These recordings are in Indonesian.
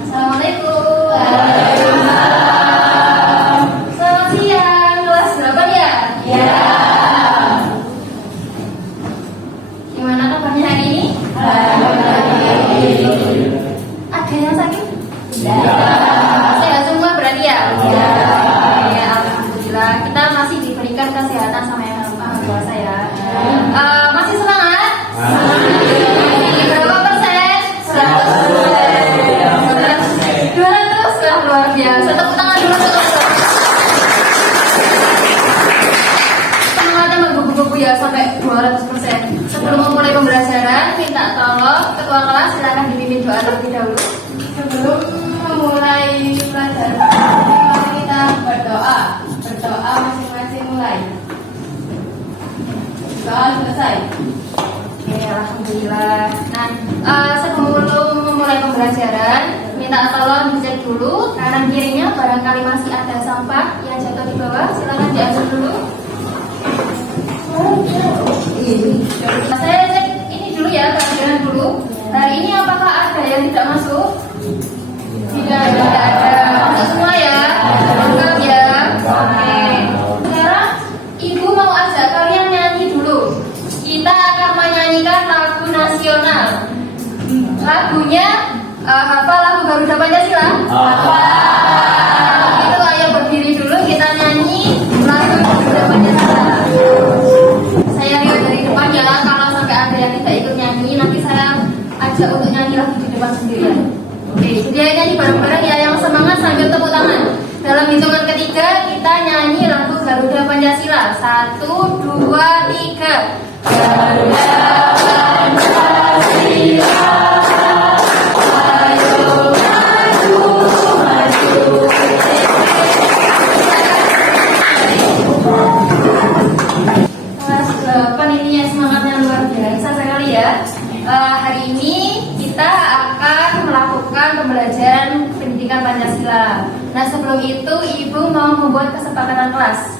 Assalamualaikum. Waalaikumsalam. Selamat siang, kelas berapa ya? Ya. Gimana kabarnya hari ini? Ada yang sakit? Ya. Sehat semua berarti ya? Ya. Ya, alhamdulillah. Kita masih diberikan kesehatan sama Yang Maha Kuasa ya. Masih semangat? Berapa persen? 100%. 200? Wah, luar biasa. Tepuk tangan dulu. Semangatnya menggebu-gebu ya sampai 200%. Sebelum memulai pembelajaran, minta tolong ketua kelas silakan dipimpin doa terlebih dahulu. Sebelum memulai pelajaran, mari kita berdoa. Berdoa masing-masing mulai. Doa selesai. Oke, alhamdulillah. Nah, sebelum memulai pembelajaran, minta tolong dicek dulu kanan kirinya barangkali masih ada sampah yang jatuh di bawah. Silakan diambil dulu. Saya cek ini dulu ya, pelajaran dulu. Hari ini apakah ada yang tidak masuk? Tidak ada. Masuk semua ya? Lengkap ya? Oke. Sekarang Ibu mau ajak kalian nyanyi dulu. Kita akan menyanyikan lagu nasional. Lagunya hafal lagu Garuda Pancasila? Hafal. Itu ayo berdiri dulu kita nyanyi lagu Garuda Pancasila. Saya lihat dari depan ya, kalau sampai ada yang tidak ikut nyanyi, nanti saya ajak untuk nyanyi lagi di depan sendirian. Oke, dia nyanyi bareng-bareng ya, yang semangat sambil tepuk tangan. Dalam hitungan ketiga kita nyanyi lagu Garuda Pancasila. 1, 2, 3. Garuda Pancasila. Hari ini kita akan melakukan pembelajaran pendidikan Pancasila. Nah, sebelum itu Ibu mau membuat kesepakatan kelas.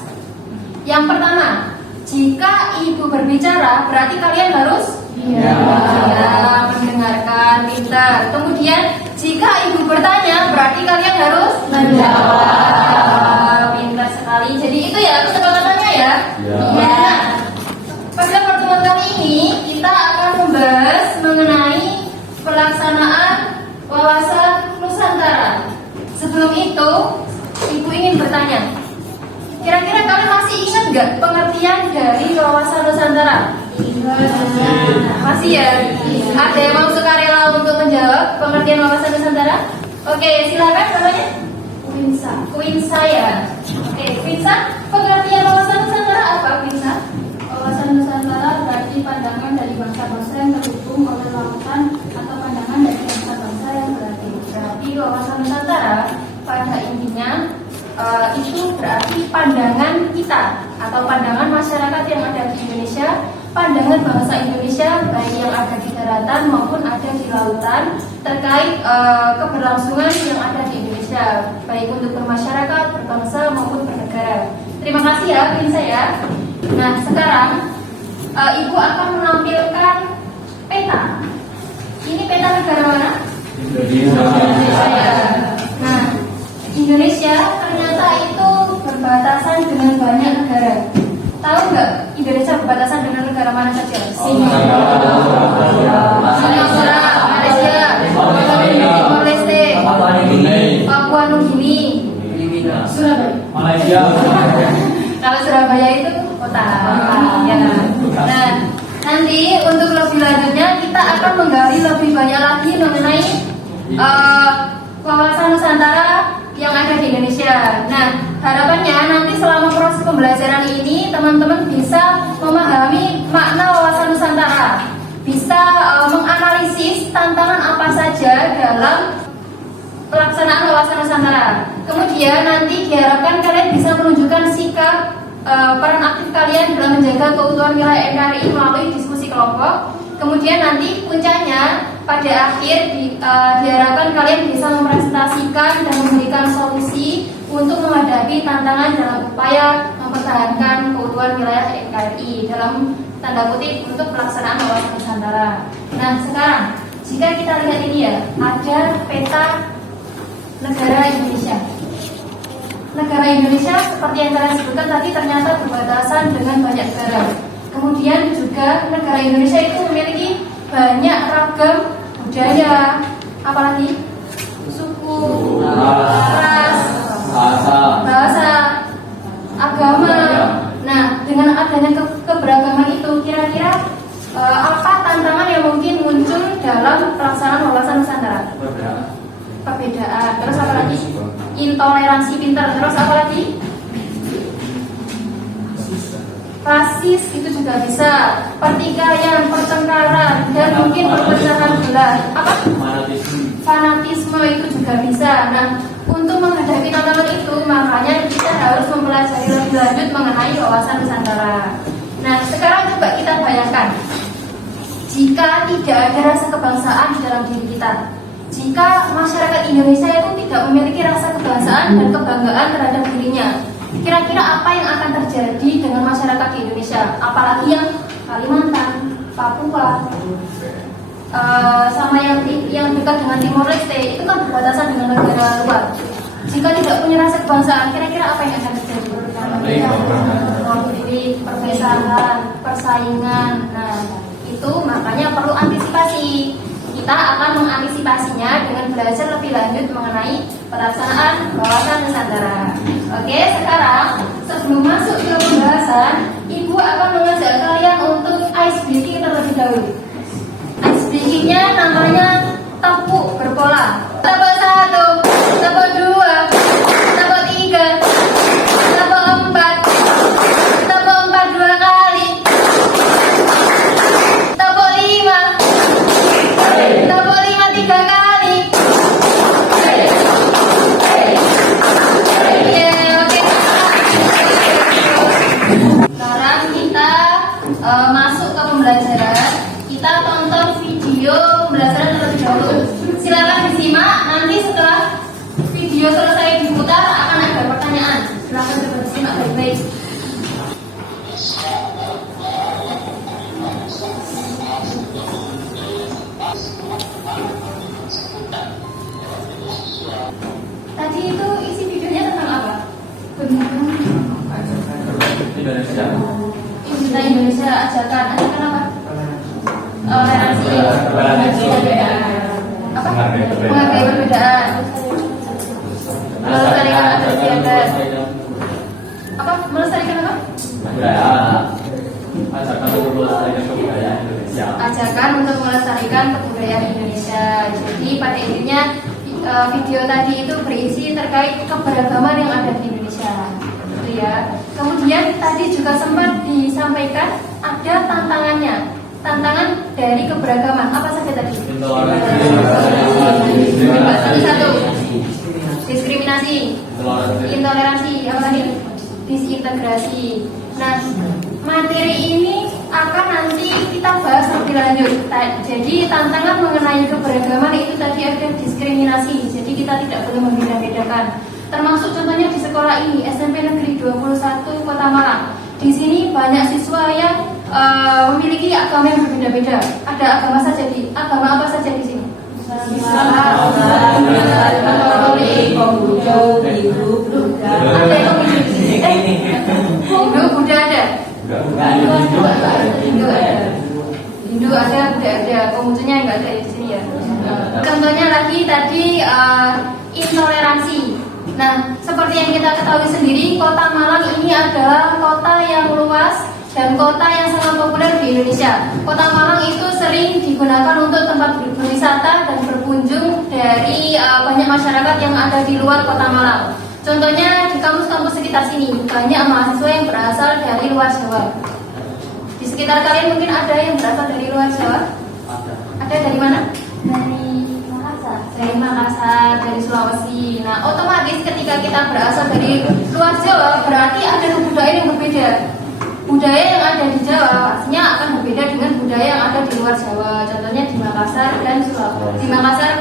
Yang pertama, jika Ibu berbicara berarti kalian harus mendengarkan, pintar. Kemudian jika Ibu bertanya berarti kalian harus menjawab. Pintar sekali. Jadi itu ya kesepakatannya ya. Nah, pada pertemuan kali ini kita akan membahas mengenai pelaksanaan wawasan Nusantara. Sebelum itu, Ibu ingin bertanya, kira-kira kalian masih ingat nggak pengertian dari wawasan Nusantara? Masih ya? Ada yang mau sukarela untuk menjawab pengertian wawasan Nusantara? Oke, silakan namanya. Quinsa ya. Oke, Quinsa, pengertian wawasan Nusantara apa, Quinsa? Wawasan Nusantara berarti pandangan dari bangsa-bangsa yang terhubung oleh lautan atau pandangan dari bangsa-bangsa yang berarti. Berarti wawasan Nusantara pada intinya itu berarti pandangan kita atau pandangan masyarakat yang ada di Indonesia, pandangan bangsa Indonesia baik yang ada di daratan maupun ada di lautan terkait keberlangsungan yang ada di Indonesia, baik untuk bermasyarakat, berbangsa maupun bernegara. Terima kasih ya, Quinsa ya. Nah, sekarang Ibu akan menampilkan peta. Ini peta negara mana? Indonesia ya. Nah, Indonesia ternyata itu berbatasan dengan banyak negara. Tahu nggak Indonesia berbatasan dengan negara mana saja? Singapura, Malaysia, Timor Leste, Papua Nugini, Surabaya. Malaysia. Kalau Surabaya itu kota. Ya. Nah, nanti untuk lebih lanjutnya kita akan menggali lebih banyak lagi mengenai wawasan Nusantara yang ada di Indonesia. Nah, harapannya nanti selama proses pembelajaran ini teman-teman bisa memahami makna wawasan Nusantara, bisa menganalisis tantangan apa saja dalam pelaksanaan wawasan Nusantara. Kemudian nanti diharapkan kalian bisa menunjukkan sikap peran aktif kalian dalam menjaga keutuhan wilayah NKRI melalui diskusi kelompok. Kemudian nanti puncaknya pada akhir diharapkan kalian bisa mempresentasikan dan memberikan solusi untuk menghadapi tantangan dalam upaya mempertahankan keutuhan wilayah NKRI dalam tanda kutip untuk pelaksanaan wawasan Nusantara. Nah, sekarang jika kita lihat ini ya, ada peta negara Indonesia. Negara Indonesia seperti yang kalian sebutkan tadi ternyata berbatasan dengan banyak negara. Kemudian juga negara Indonesia itu memiliki banyak ragam budaya, apalagi suku, ras, bahasa, agama. Nah, dengan adanya keberagaman itu, kira-kira apa tantangan yang mungkin muncul dalam pelaksanaan wawasan Nusantara? Perbedaan. Terus apa lagi? Intoleransi pintar. Terus apa lagi? Rasis itu juga bisa. Pertikaian, pertengkaran, dan mungkin perpecahan belah. Apa? Fanatisme itu juga bisa. Nah, untuk menghadapi tantangan itu, makanya kita harus mempelajari lebih lanjut mengenai wawasan Nusantara. Nah, sekarang coba kita bayangkan, jika tidak ada rasa kebangsaan di dalam diri kita, jika masyarakat Indonesia itu tidak memiliki rasa kebangsaan dan kebanggaan terhadap dirinya, kira-kira apa yang akan terjadi dengan masyarakat di Indonesia? Apalagi yang Kalimantan, Papua, sama yang dekat dengan Timor Leste, itu kan berbatasan dengan negara luar. Jika tidak punya rasa kebangsaan, kira-kira apa yang akan terjadi? Konflik, perpecahan, persaingan. Nah, itu makanya perlu antisipasi. Kita akan mengantisipasinya dengan belajar lebih lanjut mengenai pelaksanaan wawasan Nusantara. Oke, sekarang sebelum masuk ke pembahasan, Ibu akan mengajak kalian untuk ice breaking terlebih dahulu. Ice breakingnya namanya tepuk berpola. Tepuk 1, tepuk 2, tepuk 3, tepuk 4, tepuk 4 2 kali, tepuk 5, tepuk 5 3 kali. Oke. Sekarang kita masuk ke pembelajaran. Kita tonton video pembelajaran terlebih dahulu. Silakan disimak. Nanti setelah video selesai diputar akan ada pertanyaan. Silakan coba disimak baik-baik. Tadi itu isi videonya tentang apa? Indonesia. Indonesia ajakan apa? Toleransi. Apa? Menghargai perbedaan. Melestarikan adat istiadat. Apa? Melestarikan apa? Ajakan untuk melestarikan kebudayaan Indonesia. Ajakan untuk melestarikan kebudayaan Indonesia. Jadi pada intinya video tadi itu berisi terkait keberagaman yang ada di Indonesia. Gitu ya. Kemudian tadi juga sempat disampaikan ada tantangannya. Tantangan dari keberagaman apa saja tadi? Satu-satu. Diskriminasi, intoleransi, apa lagi? Disintegrasi. Nah, materi ini akan nanti kita bahas lebih lanjut. Jadi tantangan mengenai keberagaman itu tadi ada diskriminasi. Jadi kita tidak boleh membeda-bedakan. Termasuk contohnya di sekolah ini SMP Negeri 21 Kota Malang. Di sini banyak siswa yang memiliki agama yang berbeda-beda. Ada agama apa saja di sini? Ada yang Hindu, Buddha ada? Hindu ada, Buddha ada. Konghucunya nggak ada di sini ya. Contohnya lagi tadi intoleransi. Nah, seperti yang kita ketahui sendiri, Kota Malang ini adalah kota yang luas dan kota yang sangat populer di Indonesia. Kota Malang itu sering digunakan untuk tempat berwisata dan berkunjung dari banyak masyarakat yang ada di luar Kota Malang. Contohnya di kampus-kampus sekitar sini banyak mahasiswa yang berasal dari luar Jawa. Di sekitar kalian mungkin ada yang berasal dari luar Jawa? Ada dari mana? Dari Makassar, dari Sulawesi. Nah, otomatis ketika kita berasal dari luar Jawa, berarti ada budaya yang berbeda. Budaya yang ada di Jawa pastinya akan berbeda dengan budaya yang ada di luar Jawa. Contohnya di Makassar dan Sulawesi. Di Makassar,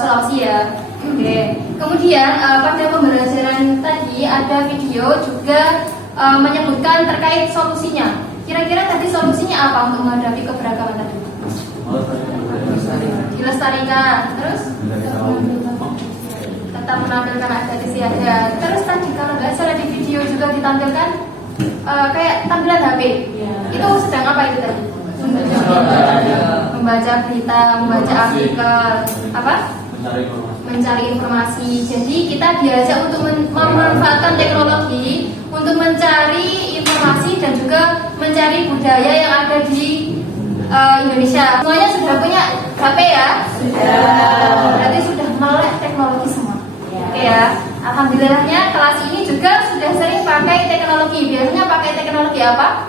Sulawesi ya. Oke. Kemudian pada pembelajaran tadi ada video juga menyebutkan terkait solusinya. Kira-kira tadi solusinya apa untuk menghadapi keberagaman tadi? Dilestarikan, terus kita menampilkan ada ada. Terus tadi kalau nggak salah di video juga ditampilkan kayak tampilan HP. Itu sedang apa itu tadi? Membaca berita, membaca artikel, apa? Mencari informasi. Jadi kita diajak untuk memanfaatkan teknologi untuk mencari informasi dan juga mencari budaya yang ada di Indonesia. Semuanya sudah punya HP ya? Sudah. Berarti sudah melek teknologi semua. Oke ya. Alhamdulillahnya kelas ini juga sudah sering pakai teknologi. Biasanya pakai teknologi apa?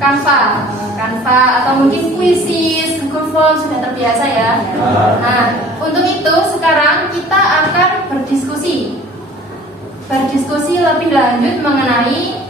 Canva atau mungkin Quizzes, Google Forms sudah terbiasa ya. Nah, untuk itu sekarang kita akan berdiskusi lebih lanjut mengenai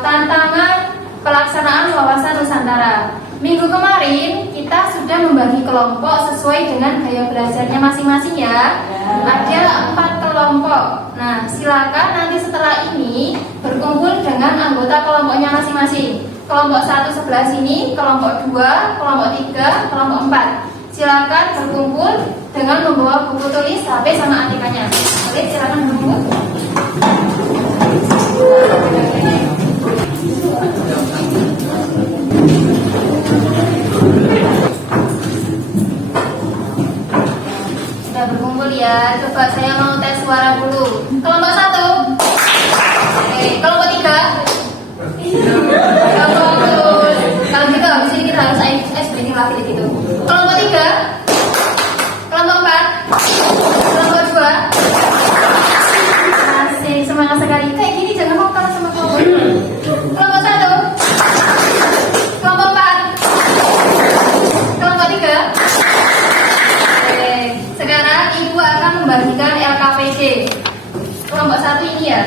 tantangan pelaksanaan wawasan Nusantara. Minggu kemarin kita sudah membagi kelompok sesuai dengan gaya belajarnya masing-masing ya. Ada 4 kelompok. Nah, silakan nanti setelah ini berkumpul dengan anggota kelompoknya masing-masing. Kelompok 1 sebelah sini, kelompok 2, kelompok 3, kelompok 4. Silakan berkumpul dengan membawa buku tulis, HP sama ATK-nya. Oke, silakan berkumpul. Sudah berkumpul ya. Coba saya mau tes suara dulu. Kelompok 1. Oke, kelompok 3. Bagus. Kalau gitu habis ini kita harus breathing lagi gitu. Kelompok 3. Kelompok 4. Kelompok 2. Asik, semangat sekali. Kayak gini jangan mau kalah sama kelompok 2. Kelompok 1. Kelompok 4. Kelompok 3. Oke, sekarang Ibu akan membagikan LKPD. Kelompok 1 ini ya.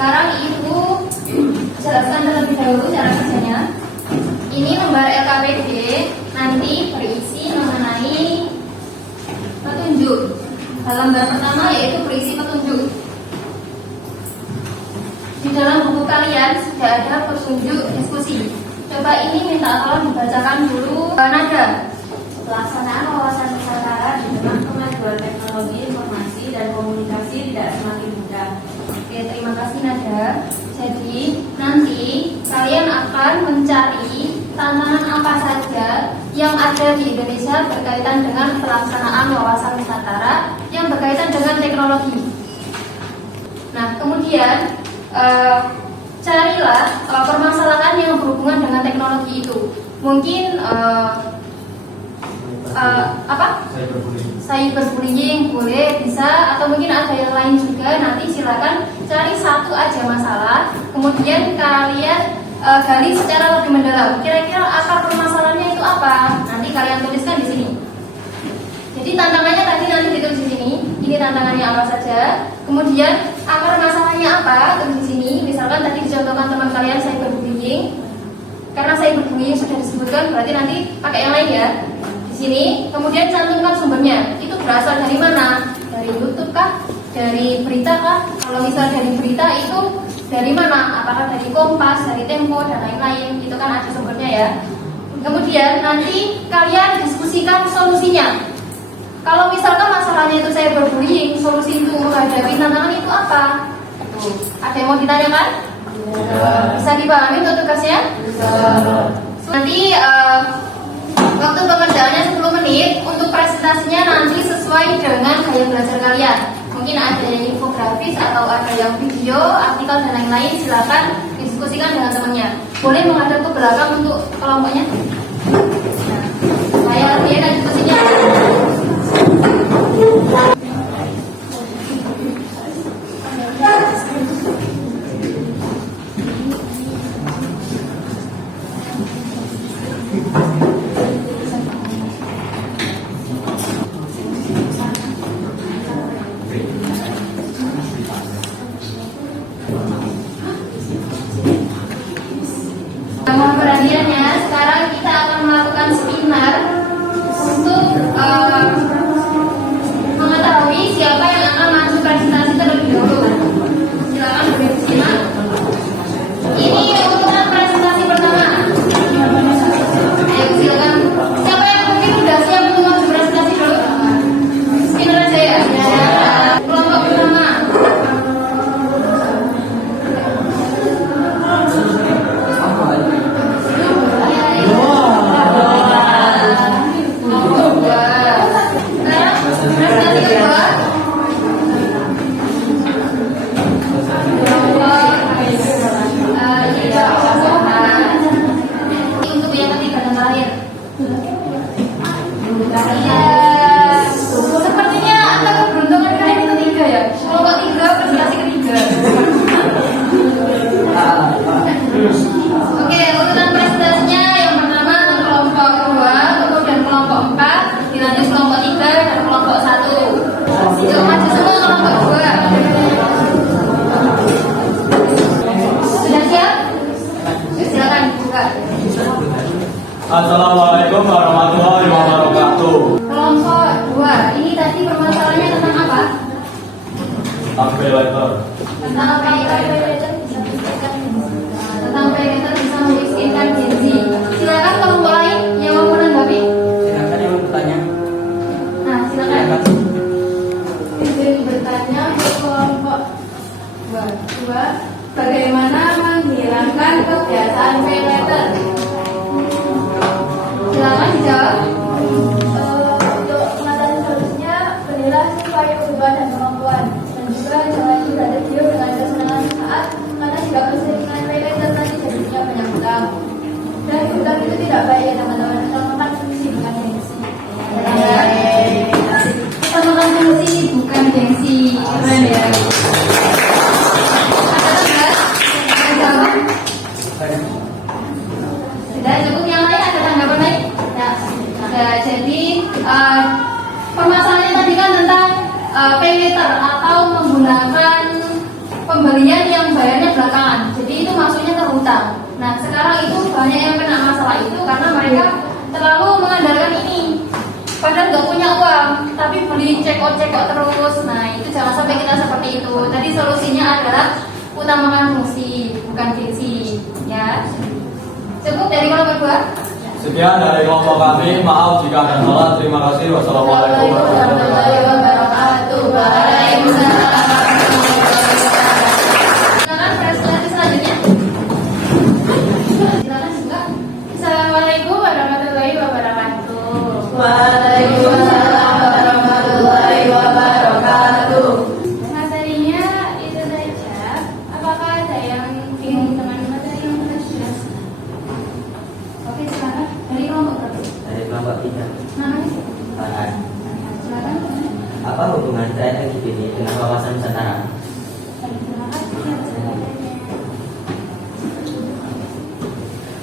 Sekarang Ibu jelaskan terlebih dahulu cara kerjanya. Ini lembar LKPD nanti berisi mengenai petunjuk. Lembar pertama yaitu berisi petunjuk. Di dalam buku kalian sudah ada petunjuk diskusi. Coba ini minta tolong dibacakan dulu nada. Pelaksanaan wawasan Nusantara di tengah kemajuan teknologi informasi dan komunikasi tidak semakin mudah. Oke, terima kasih Nada. Jadi nanti kalian akan mencari tantangan apa saja yang ada di Indonesia berkaitan dengan pelaksanaan wawasan Nusantara yang berkaitan dengan teknologi. Nah, kemudian carilah permasalahan yang berhubungan dengan teknologi itu. Mungkin cyberbullying boleh, bisa, atau mungkin ada yang lain juga. Nanti silakan cari satu aja masalah, kemudian kalian gali secara lebih mendalam. Kira-kira akar permasalahannya itu apa? Nanti kalian tuliskan di sini. Jadi tantangannya tadi nanti ditulis di sini. Ini tantangannya apa saja. Kemudian akar masalahnya apa? Tulis di sini. Misalkan tadi dicontohkan teman kalian cyberbullying. Karena cyberbullying sudah disebutkan, berarti nanti pakai yang lain ya. Sini, kemudian cantumkan sumbernya. Itu berasal dari mana? Dari YouTube kah? Dari berita kah? Kalau misal dari berita itu dari mana? Apakah dari Kompas, dari Tempo, dan lain-lain? Itu kan ada sumbernya ya. Kemudian nanti kalian diskusikan solusinya. Kalau misalkan masalahnya itu cyberbullying, solusi itu menghadapi tantangan itu apa? Tuh. Ada yang mau ditanyakan? Bisa dipahami untuk tugasnya? Nanti waktu pengerjaannya 10 menit. Untuk presentasinya nanti sesuai dengan gaya belajar kalian. Mungkin ada yang infografis atau ada yang video, artikel dan lain-lain. Silakan diskusikan dengan temannya. Boleh menghadap ke belakang untuk kelompoknya. Nah, saya lihat diskusinya. Mohon perhatiannya, sekarang kita akan melakukan seminar untuk mengetahui siapa yang akan maju presentasi terlebih dahulu. Silakan berdiri. Ini urutan presentasi pertama. Assalamualaikum warahmatullahi wabarakatuh. Kelompok 2, ini tadi permasalahannya tentang apa? Pay letter. Tentang pay letter bisa memiskinkan gengsi. Silakan kelompok lain yang mau menanggapi. Silakan yang mau bertanya. Nah, silakan. Izin bertanya untuk kelompok 2, bagaimana menghilangkan kebiasaan pay letter? Silakan dijawab. Untuk pengatasi solusinya, berilah supaya perubahan dan kemampuan, dan juga jangan berada diam dengan kesenangan saat, karena jika keseringan pay letter nanti jadinya banyak hutang. Dan hutang itu tidak baik ya teman-teman, utamakan fungsi bukan gengsi. Utamakan fungsi bukan gengsi. Keren ya. Ada jawab? Tidak cukup, yang lain ada tanggapan lain? Nah, jadi permasalahannya tadi kan tentang pay letter atau menggunakan pembelian yang bayarnya belakangan. Jadi itu masuknya ke hutang. Nah, sekarang itu banyak yang kena masalah itu karena mereka terlalu mengandalkan ini. Padahal nggak punya uang, tapi beli check out terus. Nah, itu jangan sampai kita seperti itu. Tadi solusinya adalah utamakan fungsi, bukan gengsi. Ya, cukup dari kelompok 2. Sekian dari kelompok kami. Maaf jika ada salah. Terima kasih. Wassalamualaikum warahmatullahi wabarakatuh. Waalaikumsalam. Silakan presentasi selanjutnya. Silakan juga. Assalamualaikum warahmatullahi wabarakatuh. Waalaikumsalam warahmatullahi wabarakatuh. Materinya itu saja. Apakah ada yang ingin teman-teman dari yang jelas? Oke, silakan. Dari kelompok berapa? Dari kelompok 3. Namanya? Farhan. Silakan. Apa hubungan tren LGBT dengan wawasan Nusantara?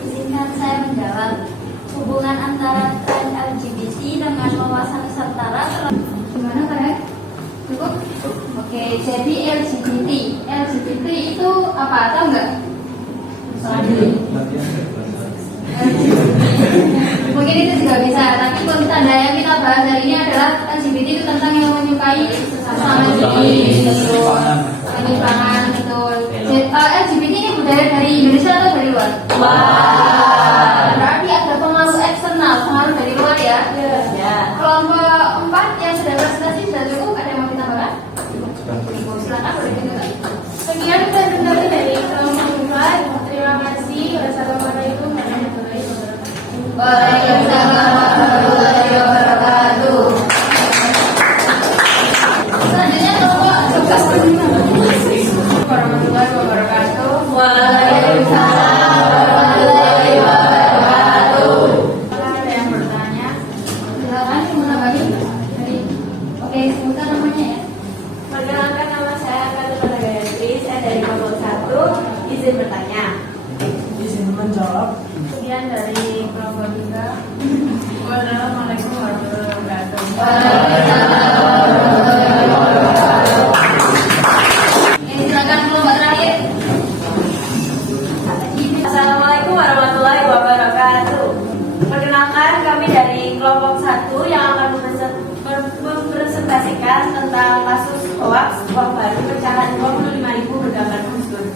Izinkan saya menjawab. Hubungan antara tren LGBT dengan wawasan Nusantara Gimana kalian? Cukup? Oke, jadi LGBT itu apa? Tahu nggak? Mungkin itu juga bisa, tapi tanda yang kita bahas hari ini adalah LGBT itu tentang yang menyukai sesama jenis, penyimpangan, betul. LGBT ini budaya dari Indonesia atau dari luar? Berarti ada pengaruh eksternal, pengaruh dari luar ya? Kelompok 4 yang sudah presentasi sudah cukup, ada yang mau ditambahkan? Silakan, boleh ditunjukkan. Sekian presentasi dari kelompok 4. Terima kasih. Wassalamualaikum warahmatullahi wabarakatuh. Waalaikumsalam warahmatullahi wabarakatuh. Selanjutnya kelompok 12. Warahmatullahi wabarakatuh. Waalaikumsalam warahmatullahi wabarakatuh. Ada yang bertanya? Silakan menambahkan. Oke, sebutkan namanya ya. Perkenalkan, nama saya Fatimah Gayatri, saya dari kelompok 1. Izin bertanya. Izin menjawab. Sekian dari kelompok 3. Wassalamualaikum warahmatullahi wabarakatuh. Silakan kelompok terakhir. Assalamualaikum warahmatullahi wabarakatuh. Perkenalkan, kami dari kelompok 1 yang akan mempresentasikan tentang kasus hoax uang baru pecahan 25.000 berdasarkan Gusdur.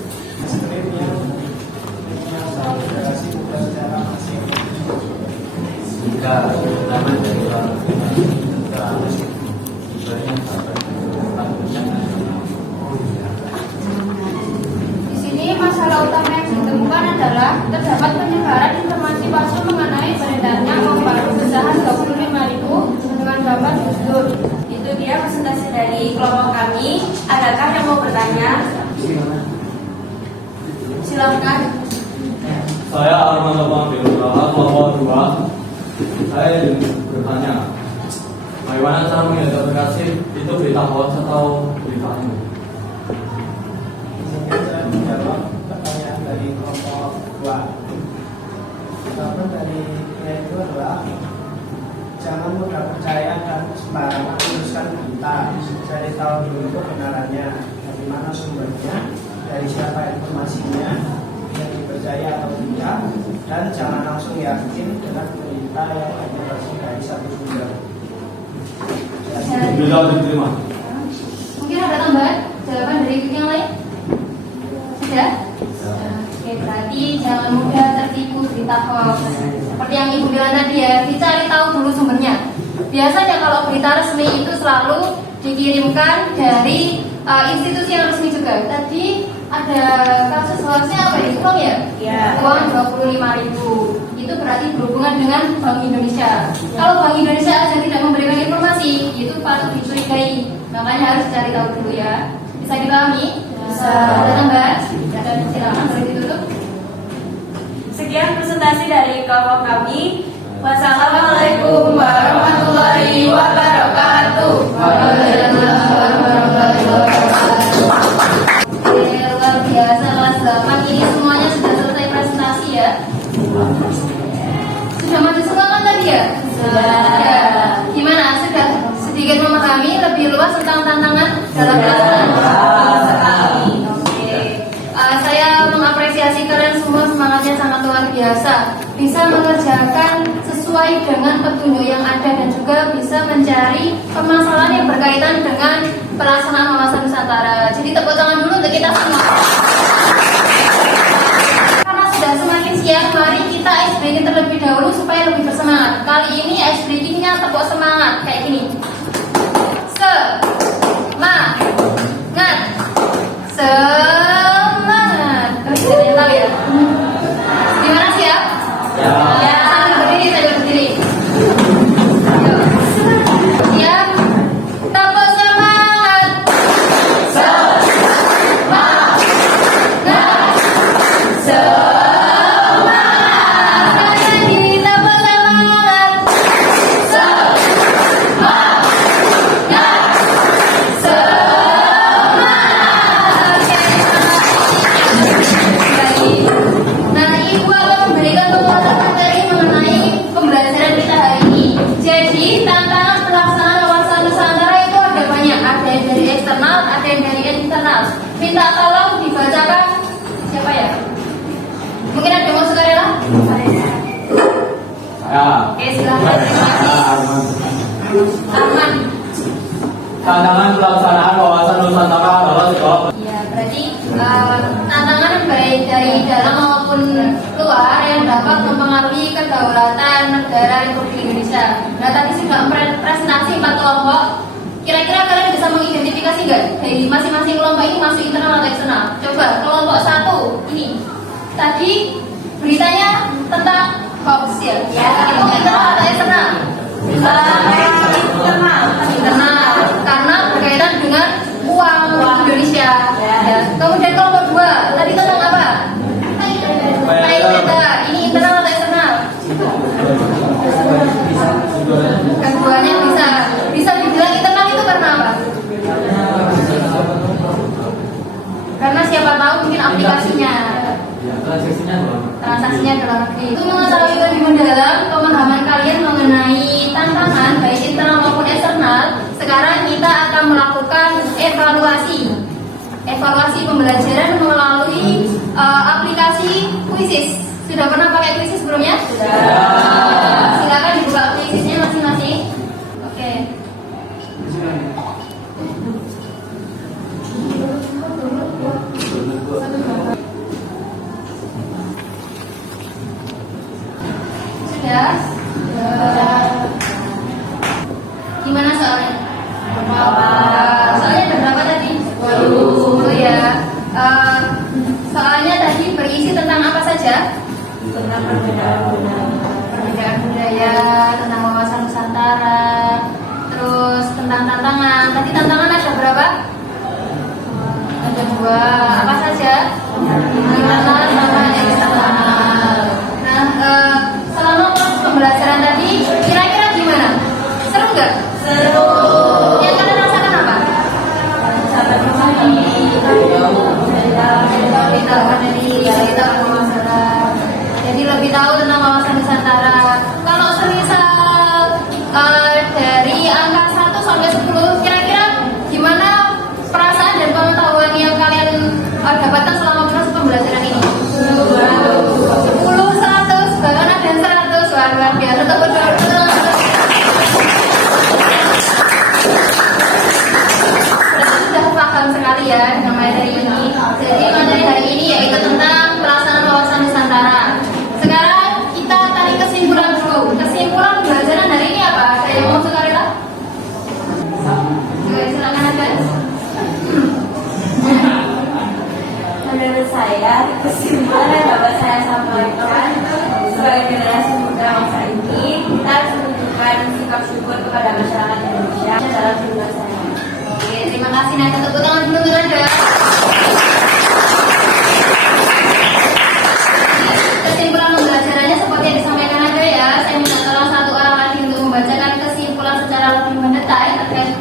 Jika zaman dari orang Di sini masalah utama yang ditemukan adalah terdapat penyebaran informasi palsu mengenai beredarnya uang baru pecahan 25.000 dengan gambar Gus Dur. Itu dia presentasi dari kelompok kami. Adakah yang mau bertanya? Silakan. saya Armando Panggilan kelompok 2. Saya ingin bertanya, bagaimana cara mengidentifikasi itu berita hoax atau berita ini? Mungkin saya menjawab pertanyaan dari kelompok 2. Jawaban dari itu adalah jangan mudah percaya dan sembarangan menuliskan berita. Cari tahu dulu kebenarannya, dari mana sumbernya, dari siapa informasinya, yang dipercaya atau tidak, dan jangan langsung yakin dengan berita yang hanya bersih dari satu sumber. Bisa diterima. Mungkin ada tambahan jawaban dari yang lain? Sudah? Oke, berarti jangan mudah tertipu berita hoax. Seperti yang Ibu bilang tadi ya, dicari tahu dulu sumbernya. Biasanya kalau berita resmi itu selalu dikirimkan dari institusi yang resmi juga. Tadi ada kasus hoaxnya apa ya? Uang ya? Iya. Uang 25.000. Itu berarti berhubungan dengan Bank Indonesia. Kalau Bank Indonesia aja tidak memberikan informasi, itu patut dicurigai. Makanya harus cari tahu dulu ya. Bisa dipahami? Bisa. Ada tambahan? Dan silakan boleh ditutup. Sekian presentasi dari kelompok kami. Wassalamualaikum warahmatullahi wabarakatuh. Oke, luar biasa kelas 8 ini semuanya sudah selesai presentasi ya. Sudah maju semua kan tadi ya? Ya. Gimana? Sudah sedikit memahami lebih luas tentang tantangan dalam pelaksanaan? Oke. Saya mengapresiasi kalian semua, semangatnya sangat luar biasa. Bisa mengerjakan sesuai dengan petunjuk yang ada dan juga bisa mencari permasalahan yang berkaitan dengan pelaksanaan wawasan Nusantara. Jadi tepuk tangan dulu untuk kita semua. Karena sudah semakin siang, mari kita ice breaking terlebih dahulu supaya lebih bersemangat. Kali ini ice breakingnya tepuk semangat kayak gini. Semangat. Semangat. Terus kalian tahu ya? Gimana siap? Ya. Ya, sambil berdiri. Ayo. Siap. Tepuk semangat. Semangat. Semangat. Sekali lagi, tepuk semangat. Semangat. Semangat. Baik. Nah, Ibu akan memberikan penguatan materi mengenai pembelajaran kita hari ini. Jadi, tantangan pelaksanaan wawasan Nusantara itu ada banyak. Ada yang dari eksternal, ada yang dari internal. Minta tolong dibacakan. Siapa ya? Mungkin ada yang mau sukarela? Ya. Oke, silakan. Terima kasih. Arman. Tantangan pelaksanaan wawasan Nusantara adalah sekolah. Ya, berarti tantangan baik dari dalam maupun luar yang dapat mempengaruhi kedaulatan negara Republik Indonesia. Nah, tadi sudah presentasi 4 kelompok. Kira-kira kalian bisa mengidentifikasi nggak dari masing-masing kelompok ini masuk internal atau eksternal? Coba kelompok 1 ini. Tadi beritanya tentang hoax ya. Itu internal atau eksternal? Internal, karena berkaitan dengan uang Indonesia. Ya. Kemudian kelompok 2 tadi tentang apa? Paylater. Ini internal atau eksternal? Keduanya bisa dibilang internal itu karena apa? Karena siapa tahu mungkin aplikasinya, Ya, transaksinya dalam negeri. Itu mengetahui lebih mendalam pemahaman kalian mengenai tantangan baik internal maupun eksternal. Sekarang kita akan melakukan evaluasi pembelajaran melalui aplikasi Quizzes. Sudah pernah pakai Quizzes sebelumnya? Sudah. Silakan dibuka Quizzesnya masing-masing. Oke. Sudah? Gimana soalnya? Soalnya ada berapa tadi? 10 ya. Soalnya tadi berisi tentang apa saja? Tentang Perbedaan budaya, tentang wawasan Nusantara, terus tentang tantangan. Tadi tantangan ada berapa? Ada 2. Apa saja? Internal sama eksternal. Nah, selama proses pembelajaran tadi, kira-kira gimana? Seru nggak? Seru. Yang kalian rasakan apa? Jadi lebih tahu tentang wawasan Nusantara. Kalau semisal dari angka 1 sampai 10, kira-kira gimana perasaan dan pengetahuan yang kalian dapatkan selama proses pembelajaran ini? 10, 100, Gimana dapat saya sampaikan, sebagai generasi muda masa ini, kita harus menunjukkan sikap syukur kepada masyarakat Indonesia dalam kehidupan saya. Oke, terima kasih. Nah, tepuk tangan dulu untuk Anda. Kesimpulan pembelajarannya seperti yang disampaikan Anda ya. Saya minta tolong satu orang lagi untuk membacakan kesimpulan secara lebih mendetail terkait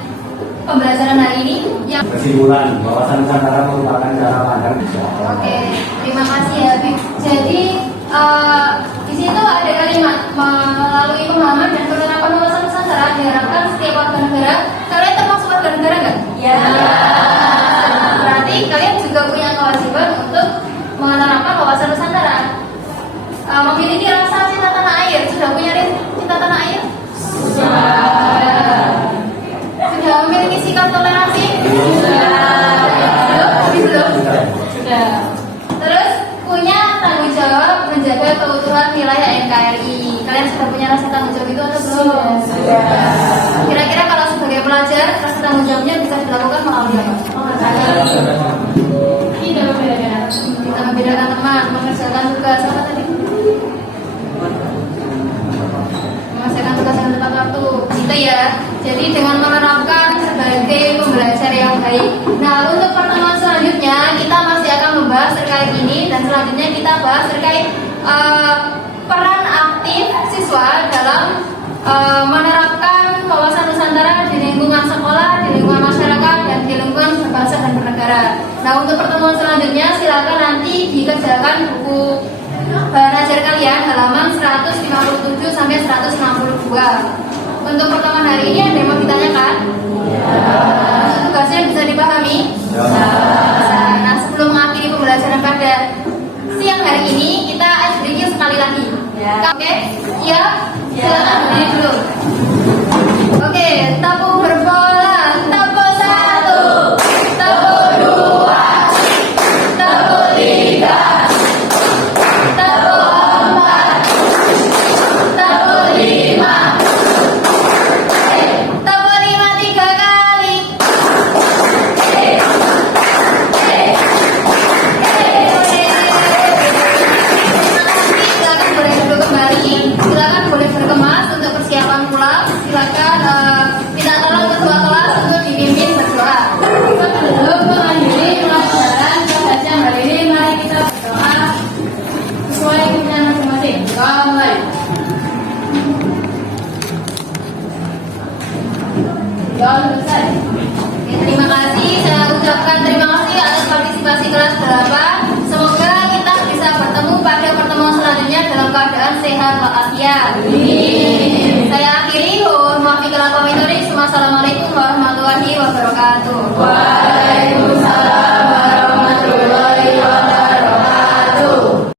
pembelajaran hari ini. Yang Kesimpulan, wawasan Nusantara merupakan cara pandang. Oke, terima kasih ya, Bib. Jadi di situ ada kalimat melalui pemahaman dan penerapan wawasan Nusantara diharapkan setiap warga negara. Kalian termasuk warga negara nggak? Ya. Berarti kalian juga punya kewajiban untuk menerapkan wawasan Nusantara. Memiliki rasa cinta tanah air. Sudah punya cinta tanah air? Sudah memiliki sikap toleransi? Belum? Sudah. Terus punya tanggung jawab menjaga keutuhan wilayah NKRI. Kalian sudah punya rasa tanggung jawab itu atau belum? Sudah. Kira-kira kalau sebagai pelajar rasa tanggung jawabnya bisa dilakukan melalui apa? Tidak membedakan. Kita membedakan teman, mengerjakan tugas apa tadi? Mengerjakan tugas yang tepat waktu. Gitu ya. Jadi dengan menerapkan sebagai pembelajar yang baik. Nah, untuk pertemuan selanjutnya kita masih akan membahas terkait ini dan selanjutnya kita bahas terkait peran aktif siswa dalam menerapkan wawasan Nusantara di lingkungan sekolah, di lingkungan masyarakat, dan di lingkungan berbangsa dan bernegara. Nah, untuk pertemuan selanjutnya silakan nanti dikerjakan buku bahan ajar kalian halaman 157 sampai 162. Untuk pertemuan hari ini ada yang mau ditanyakan? Tugasnya bisa dipahami? Nah, sebelum mengakhiri pembelajaran pada siang hari ini, kita ice breaking sekali lagi. Oke? Siap? Silakan berdiri dulu. Oke, tepuk berbola. Tepuk 1, tepuk 2, tepuk 3, tepuk 4, tepuk 5. Tepuk 5 3 kali. Silakan boleh duduk kembali. Silakan boleh berkemas untuk persiapan pulang. Silakan minta tolong ketua kelas untuk dipimpin berdoa. Sebelum mengakhiri pelajaran kebaca hari ini, mari kita berdoa sesuai keputusan masing-masing. Doa mulai. Doa selesai. Oke, terima kasih. Saya ucapkan terima kasih atas partisipasi kelas 8. Semoga kita bisa bertemu pada pertemuan selanjutnya dalam keadaan sehat walafiat. Saya akhiri. Mohon maaf bila komentar. Wassalamualaikum warahmatullahi wabarakatuh.